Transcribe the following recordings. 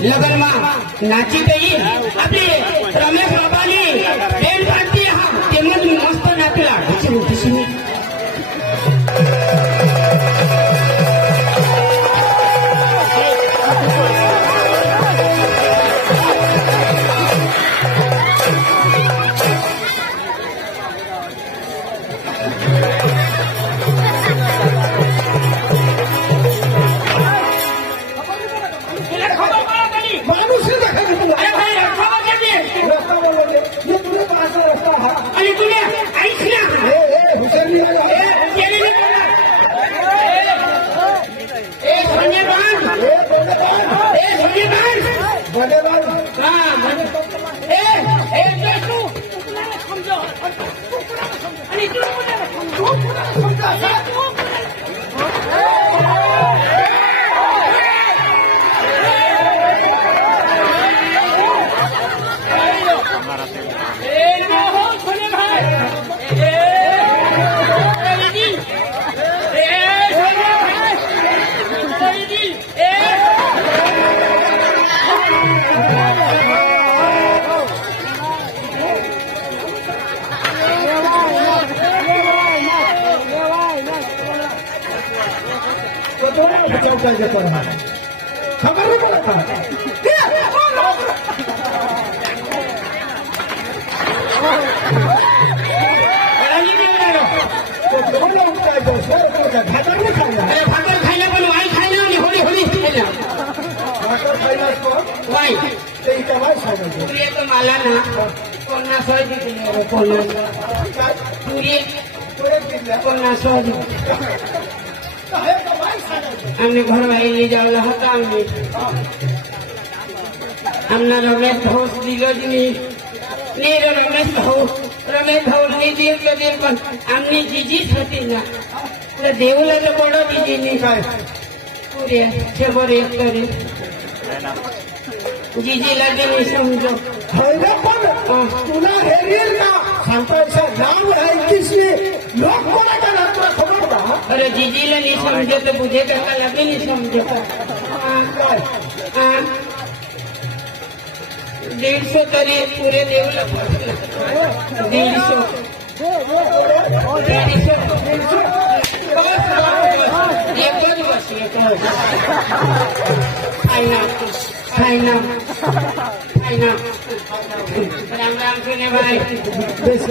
लगन नाची गई आपले रमेश बाबानी बेल पार्टी ते मस्त नाचला खबर नहीं पड़ा था मला ना कोणा हमने घर भाई ले जाओ होता हमने रमेश भाऊ दिलो नहीं रमेश भाऊ नहीं दिल तो दिल पण हमने जीजीच होती ना तर देऊला तर बडो जीजी नहीं काय पुरे शेवर एक करे जीजी लगे नहीं समझो तुला हेरियर का सांगता नाम है किसने लोग कोणा का नाम खबर बा अरे जीजी ला नहीं समझे तो मुझे का लगे नहीं समझे 150 तरी पूरे देवला 150 राम राम सुने भाई बेच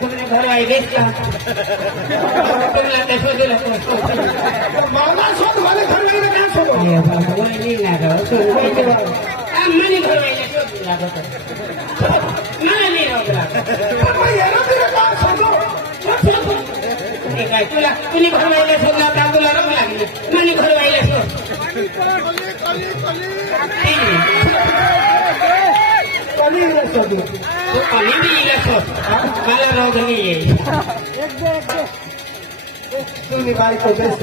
तुमने घर आई बेच का तुम लाते सो दिला मामा सो वाले घर में क्या सो ये बाबा नहीं लगा सुन मनी घर में सो दिला मैं नहीं होगा पापा यार मेरे पास सो ठीक है तुला घर में सो ना तुला रंग लगी मनी घर में सो कमी भी मला रोग नहीं है तुम्ही बाई को बेस्ट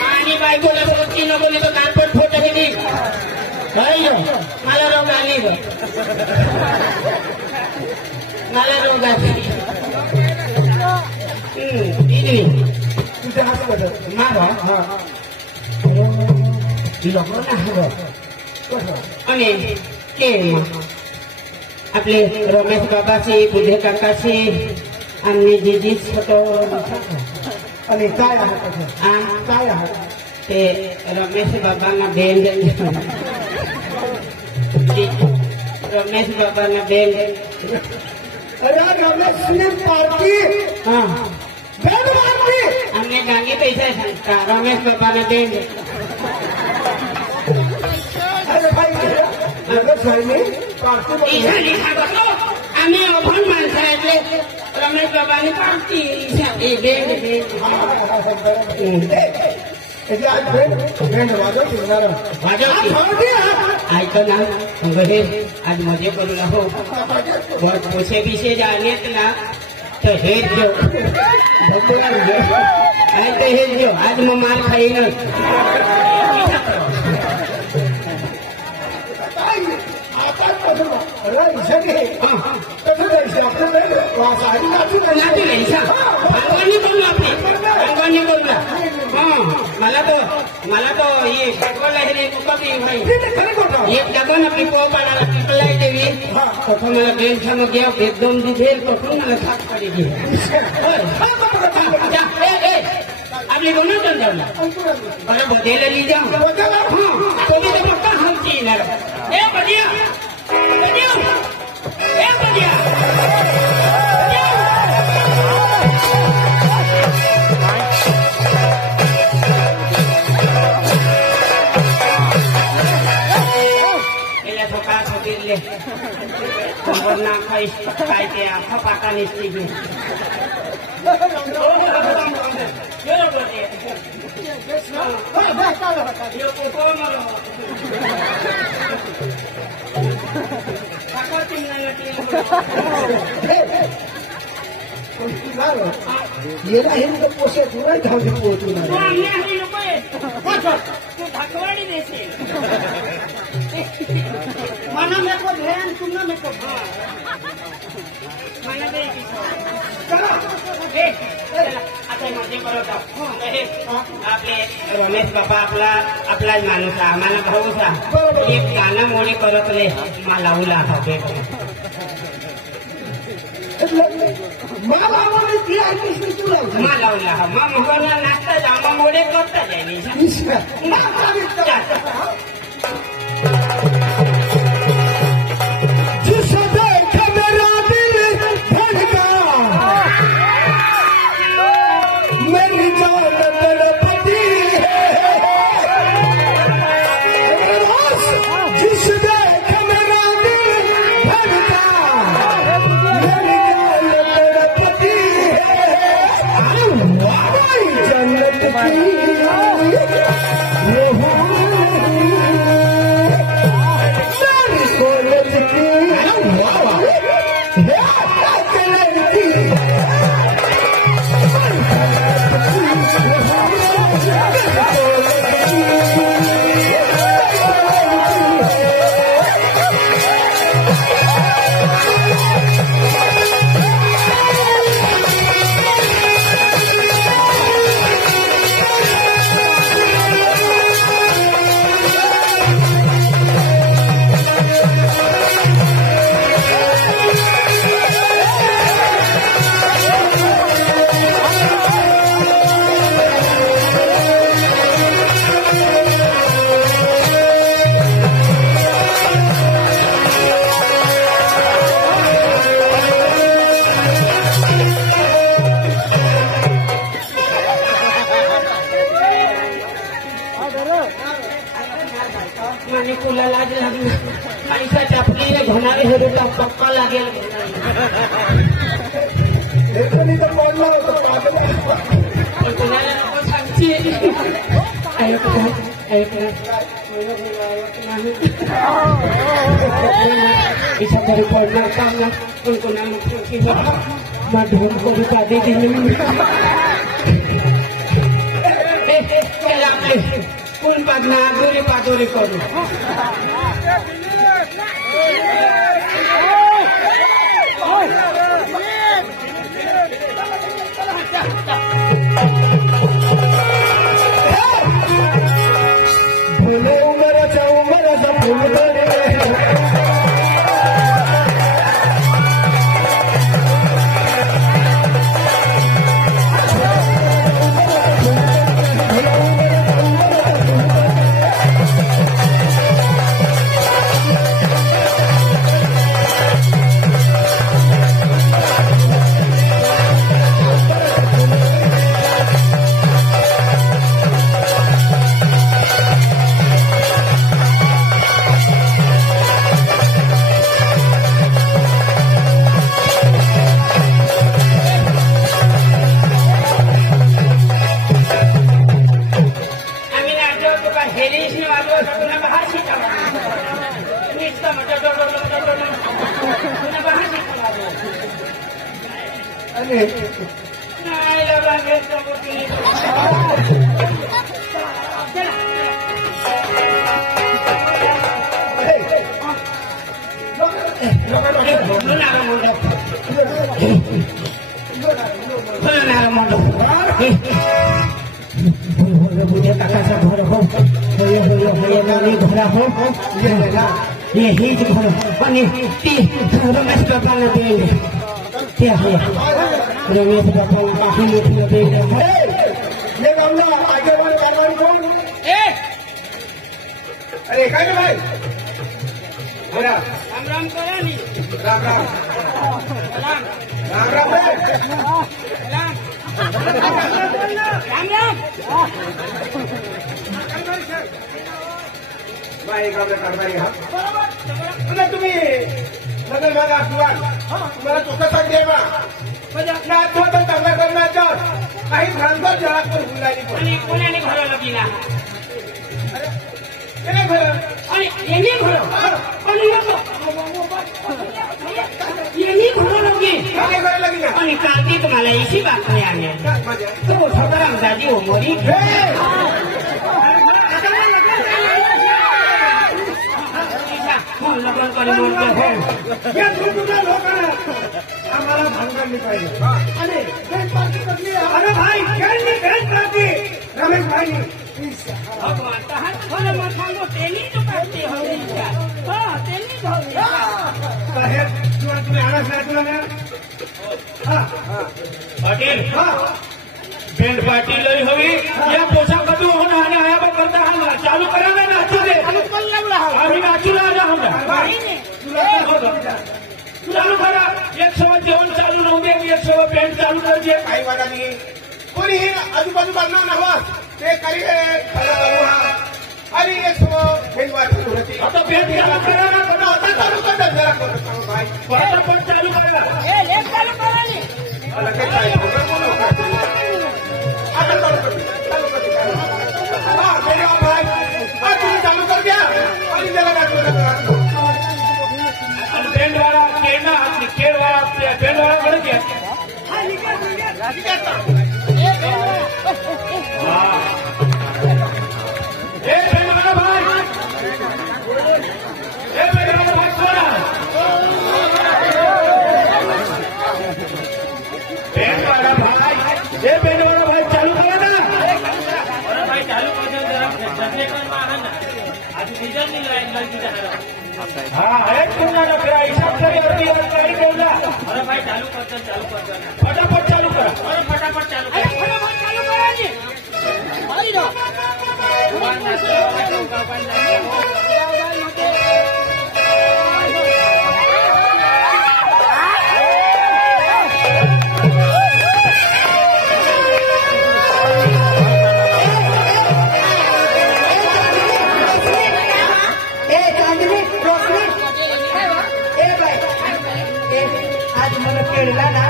मानी बाई को सोचती न बोले तो कान पर फोटो भी नहीं मला रोग आली मला रोग आली मारो અને કેમ આપણે રમેશ બાબા છે બુધે કાકા છે આમની જીજી ફોટો અને काय તે રમેશ બાબાના બેન રમેશ બાબાના બેન અરે રમેશની પાર્ટી હા બેન પાર્ટી અમને ગાંગી પૈસા સંસ્કાર રમેશ બાબાના બેન आम्ही अभण माणसं એટલે રમેશ બાબાની પાર્ટી એટલે આજ બેન વાજો સુનારો વાજો ऐक ना हे आज मजे करू नको पोसे बिसे जाण्यात ना तर हेच घेऊ नाही तर हेच घेऊ आज मग माल खाईनच मला तो ये एक डबन आपली पोह पाडायला पिकलाय देवी तसं मला बेनछान घ्या एकदम दिसेल तसं मला थाप पडी घे आपली बनवून जाऊला मला बदलेली जाऊ तुम्ही तर फक्त हलती येणार ए बढिया ए बढिया वरना काय ते आखा पाका निसती घेऊन येला हे पोसे तुला धावते पोहोचून भाकवाडी देशील मला मेको ध्यान तुमना मेको मला दे आता मजे करत आपले रमेश बाबा आपलाच माणूस आम्हाला भाऊसा एक गाणं मोडी करत रे मला उला हवे मला उला हा मला नाचता जामा मोडे करता जाईल तुला लाज लागली पैशाच्या आपल्याला घेणारे हे रुपया पक्का लागेल पण तुला नको सांगते तरी पडणार काम ना पण कोणाला ढोल करू पादे दिली आपले कोण पाडणार दोरी पादोरी करू इसने वाजवा तुला बाहेर शिकावा नीचका मटा तुला बाहेर शिकावा अरे नाही लगा घेतला मोठी मुझे काका सा घर हो ये नानी घोड़ा हो ये ही घर पानी ती रमेश पापा ने देंगे क्या है रमेश पापा ने काफी मीठी देंगे ये गामला आगे वाले कारवाई कौन अरे काय भाई बोला राम राम करा नी राम राम राम राम राम राम राम राम भाई गामला कारवाई हा बरोबर तुम्ही नगर भागात दुवान तुम्हाला चोखा सांगते बा म्हणजे आपल्या आत्महत्या चांगला करण्याच्या काही भ्रांत जळात पण होऊन राहिली आणि कोणाने घोडवलं तिला ते नाही खरं आणि यांनी घोडव आणि यांनी घोडवलं की काय करायला गेला आणि काल ती तुम्हाला इशी बातमी आणली माझ्या तो मोठा रामदाजी ओमोरी लग्न करून म्हणतो हो या तुझ्या लोकांना आम्हाला भांडणी पाहिजे अरे बेस्ट पार्टी कसली अरे भाई खेळणी बेस्ट पार्टी रमेश भाई भगवान तहां थोडं मग सांगो तेली तो पार्टी होईल का हो तेली होईल साहेब तुम्ही आणाच नाही तुला ना हा पाटील हा बेंड पार्टी लई हवी या पोषा कदू होना है आया पर करता है चालू करा ना नाचू दे आम्ही नाचूला आजा हमरा चालू करा एक सोबत जेवण चालू नव्हू दे एक सोबत बेंड चालू कर दे काही वादा नाही कोणी हे आजूबाजूला नव्हा ते काही आणि एक फेसवाची होती आता बेंड चालू करा ना आता चालू कर जरा भाई पटापट चालू करा ए लेट चालू करा नी लगेच काय आता चालू कर हा मेरा भाई तुम्ही चालू कर द्या आणि त्याला आणि बेंड वाला केना खेळ वाला बेंड वाला कडे घ्या हाँ एक तुमने नखरा हिसाब से गाड़ी बोला अरे भाई चालू कर फटाफट चालू करा अरे फटाफट चालू करा जी आज मला केळला ना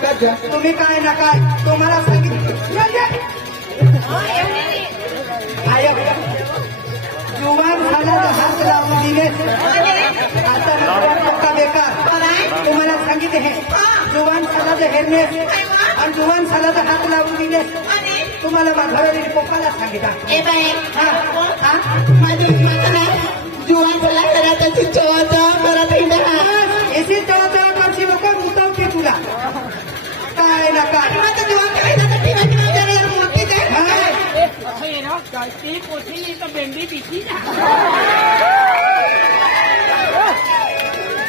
लगन तुम्ही काय ना काय तुम्हाला सांगितलं जुवान झाला हात लावून दिले आता पक्का बेकार तुम्हाला सांगितले हे जुवान सालाचं हेरनेस आणि जुवान सालाचा हात लावून दिले तुम्हाला घरी पप्पाला सांगितलं ए बाई हा माझी माता जुवान झाला करा त्याची चोचा परत एसी चोचा करशी लोक मुतवते तुला काय ना काय आता जुवान करायला तर ठेवायची मोठी काय ती पोथी तर बेंडी पिशी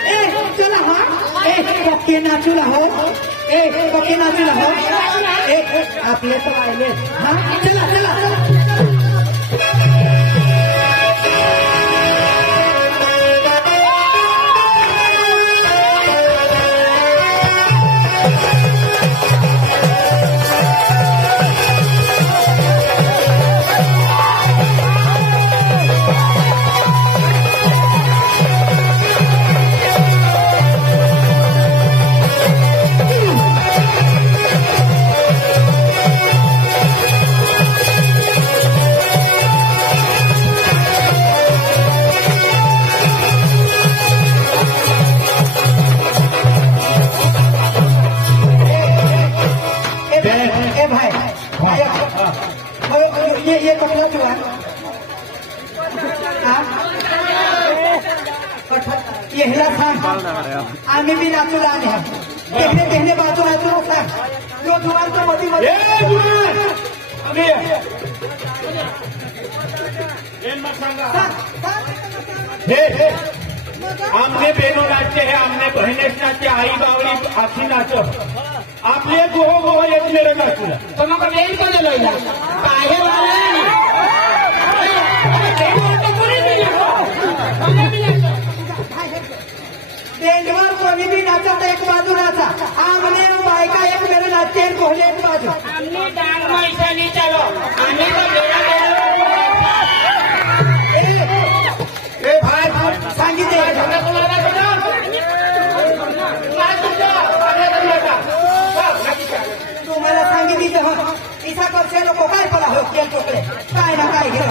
ए चला हा ए पक्के नाचूला हो ए पक्के नाचूला हो ए आपले तर आले हा चला चला ये कपड़ा जुआ ये हिला था आम्ही बी नाचू लाने देखने देखने बाजू नाचू था जो जुआन तो मोदी आमने बहनों नाचते हैं आमने बहिणेच नाचते आई बावळी आखी नाचो आपले गोहो गोहो एक मेरे नाचू तो मग बेन को दिलो इला काय बेंडवर कोणी भी नाचत एक बाजू नाचा आमने बायका एक मेरे नाचते कोहले एक बाजू हमने डांग में ऐसा नहीं चलो हमें तो मेरा तुम्हाला सांगितलं इसा करते लोक काय पडा हो केल टोकले काय ना काय घेऊन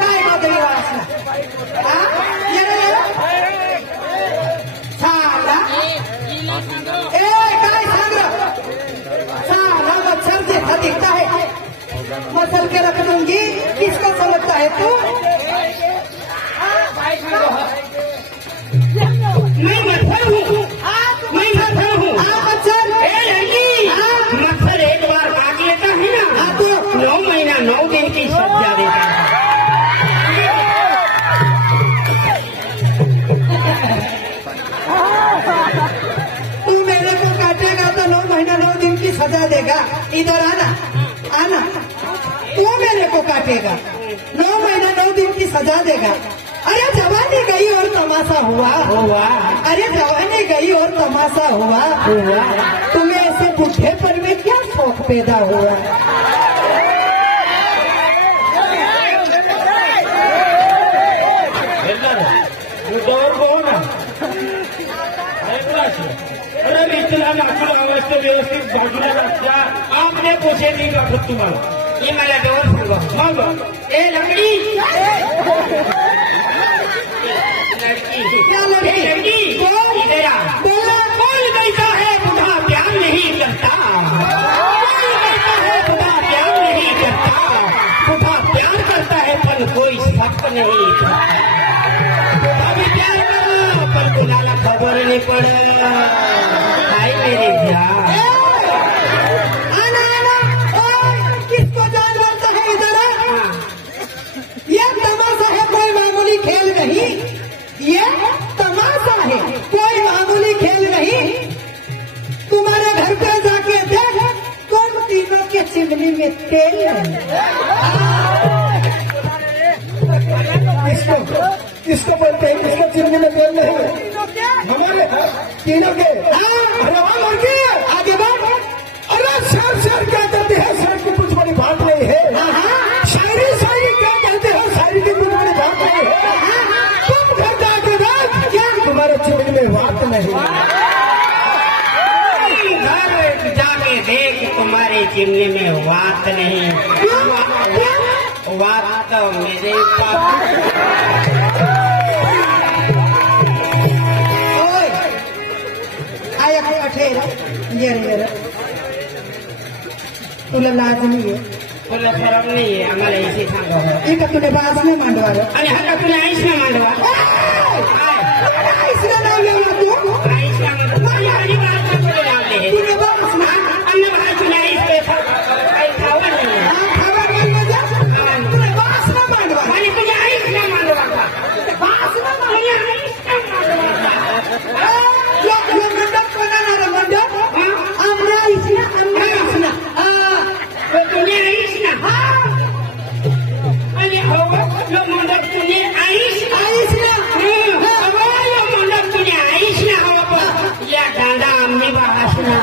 काय बदली वाचना सांगा काय सांगा मच्छर देखा दिखता है मसल के रख दूंगी किसको समझता है तू मैं मच्छर हूँ मैं मच्छर हूँ मच्छर मच्छर एक बार काट लेता है ना तो 9 महीना 9 दिन की सजा देता है तू मेरे को काटेगा तो 9 महीना 9 दिन की सजा देगा इधर आना आना तू मेरे को काटेगा 9 महीना 9 दिन की सजा देगा अरे जवानी गई और तमाशा हुआ अरे जवानी गई और तमाशा हुआ तुम्हें ऐसे बुढ़े पर में क्या शौक पैदा हुआ दौर बघू ना अरे इथला नाचून आवाज व्यवस्थित बाजूला नाचला आपले पोषे नाही दाखवत तुम्हाला ये मला डोर सांगा मग ए लकडी क्या लड़की इधर आ कौन कैसा है बुढ़ा प्यार नहीं करता कौन कैसा है बुढ़ा प्यार नहीं करता बुढ़ा प्यार करता है पर कोई शक नहीं बुढ़ा भी प्यार करो पर कुणाला खबर नहीं पड़ हाय मेरे प्यार आना किसको जान मारता है इधर यह तमाशा है कोई मामूली खेल नहीं ये तमाशा है कोई मामूली खेल नहीं तुम्हारे घर पे जाके देख तुम तीनों के चिमनी में तेल किसको बोलते हैं किसको चिमनी में तेल नहीं हमारे तीनों के लड़की आगे बढ़ अरे सर क्या कहते हैं सर की कुछ बड़ी बात नहीं है शायरी क्या कहते हैं शायरी की कुछ बड़ी बात नहीं है तुम घर जाके देख क्या तुम्हारे चिमनी में बात नहीं घर जाके देख तुम्हारे चिमनी में बात नहीं बात तो मेरे आया अठेरा ये तुला लाज नाही आहे तुला फरक नाहीये आम्हाला इथे सांगा इथं तुला बाज नाही मांडवा आणि हा तुला आईस ना मांडवा आईस ना नाव लावला तू आईस ना मांडवा आणि बाळा तुला लावले तुला बाज ना अन्न भाई तुला आईस पे काही खावा नाही खावा नाही म्हणजे तुला बाज ना मांडवा आणि तुला आईस ना मांडवा बाज ना आणि आईस ना मांडवा यो मंडप कोणाला मंडप आमना आईस ना तुला आईस ना आणि हवा लो मंडप तुला आईस ना हवा लो मंडप तुला आईस ना हवा या दादा आम्ही बाबास ना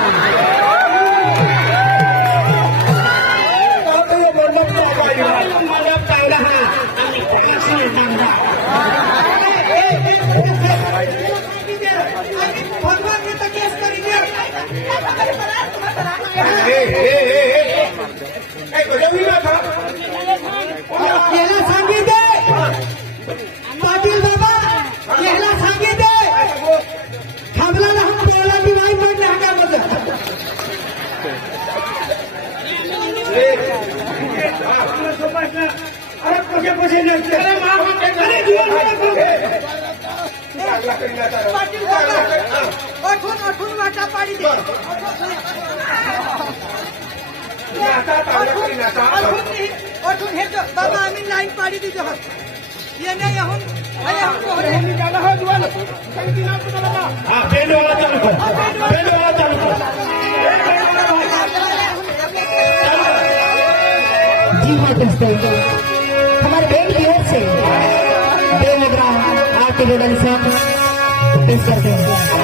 मंडप चांगला हा आम्ही बाबास ना भगवान ने तो केस करी दिया याला सांगितले पाटील बाबा याला सांगितले थांबला ना हम पेला दिवाई पण नाकामध्ये कसे नसते अरे माफ होते अरे जीवन अठून वाटा पाडी दे अठून हे बाबा आम्ही लाईन पाडी दिली ये नाही आहोत हा पेंडवाला चालू कर पेंडवाला चालू कर जी हाँ दोस्तों हमारे बैंक की ओर से देवग्राम आरती प्रोडक्शन पेश करते हैं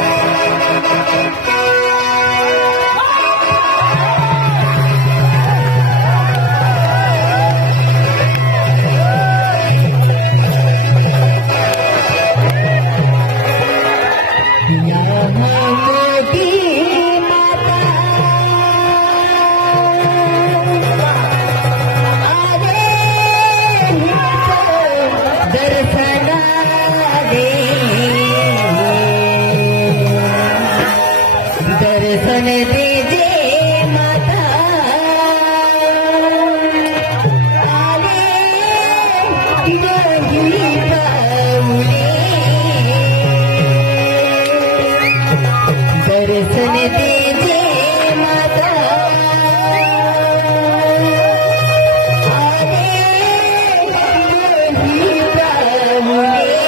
दर्शन दीजे माता आले यही पाऊले दर्शन दीजे माता आले यही पाऊले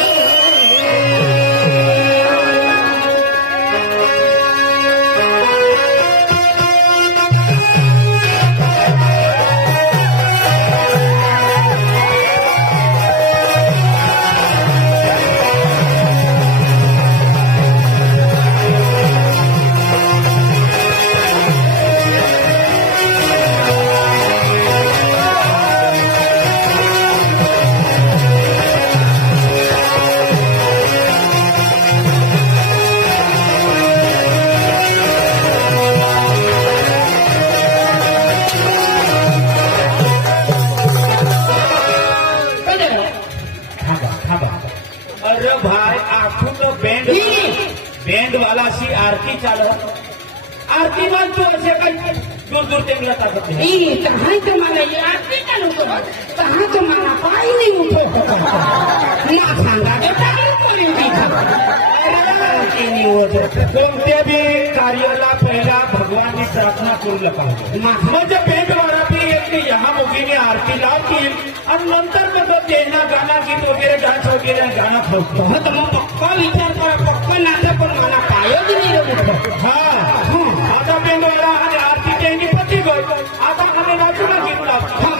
अरे भाई आखू तो बैंड वाला सी आरती चालू आरती मान तू असे काही दूर दूर टेंगला टाकत नाही कहाँ तो माना ये आरती चालू करो कहाँ तो माना पाई नहीं उठो ना सांगा बेटा कोणत्या बी कार्याला पहिला भगवाननी प्रार्थना करू पाहिजे म्हणजे बैंडवाला बी एक यहाँ मुगीने आरती लावतील आणि नंतर मग त्यांना गाणं गीत वगैरे डान्स वगैरे गाणं ठेवतो तो मग पक्का विचार करा पक्का नातं पण मला पायच नाही रे हा आता बैंडवाला आणि आरती त्यांनी पती गय आता आम्ही नाचूला गीत लावतो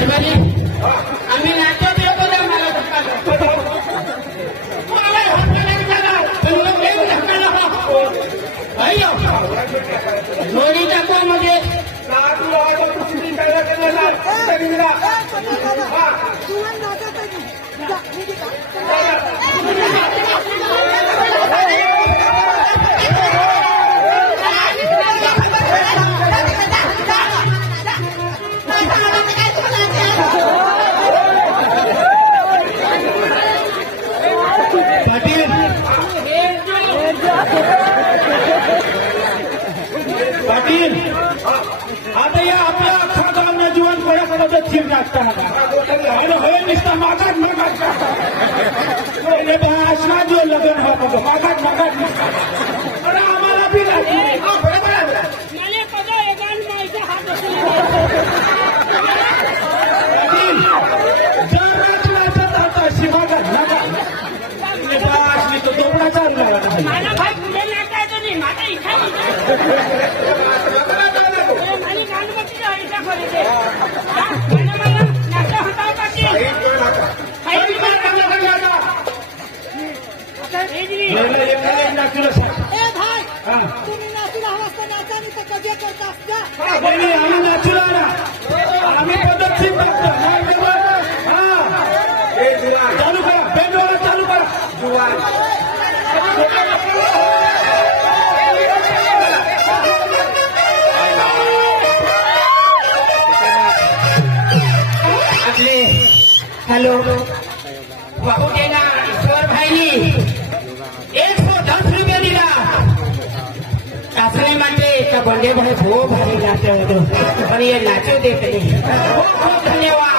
आम्ही नाचत येतो ना मला धक्का जोडी टाको मध्ये पाटील आता या आपल्या अख्खा गावना जीवन कोणाकडे थीम टाकताना निसता मागाट मागाट भाषणा जो लग्न हा बघ मागाट मागाट आम्हाला बी जर राजनाचं आता शिवागाट मागाट असली तर दोपडा चालू लागला आम्ही नाचला ना आम्ही पद्धतशीर चालू करा बेंडवाला चालू करा हेलो बहू देना ईश्वर भाई 110 रुपये दिला असले म्हणजे का बंडे भाई भो भारी नाचो होतो पण ये नाचो देत नाही खूप खूप धन्यवाद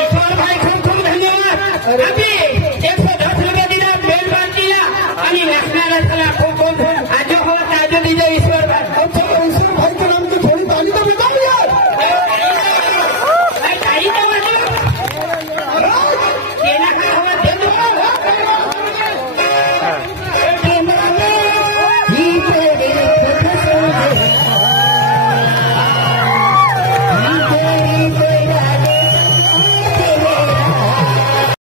ईश्वर भाई खूप खूप धन्यवाद अभी 110 रुपये दिला बेल बांध दिला आणि नाचणारा खूप खूप आजो हो ताजो दीजिए ईश्वर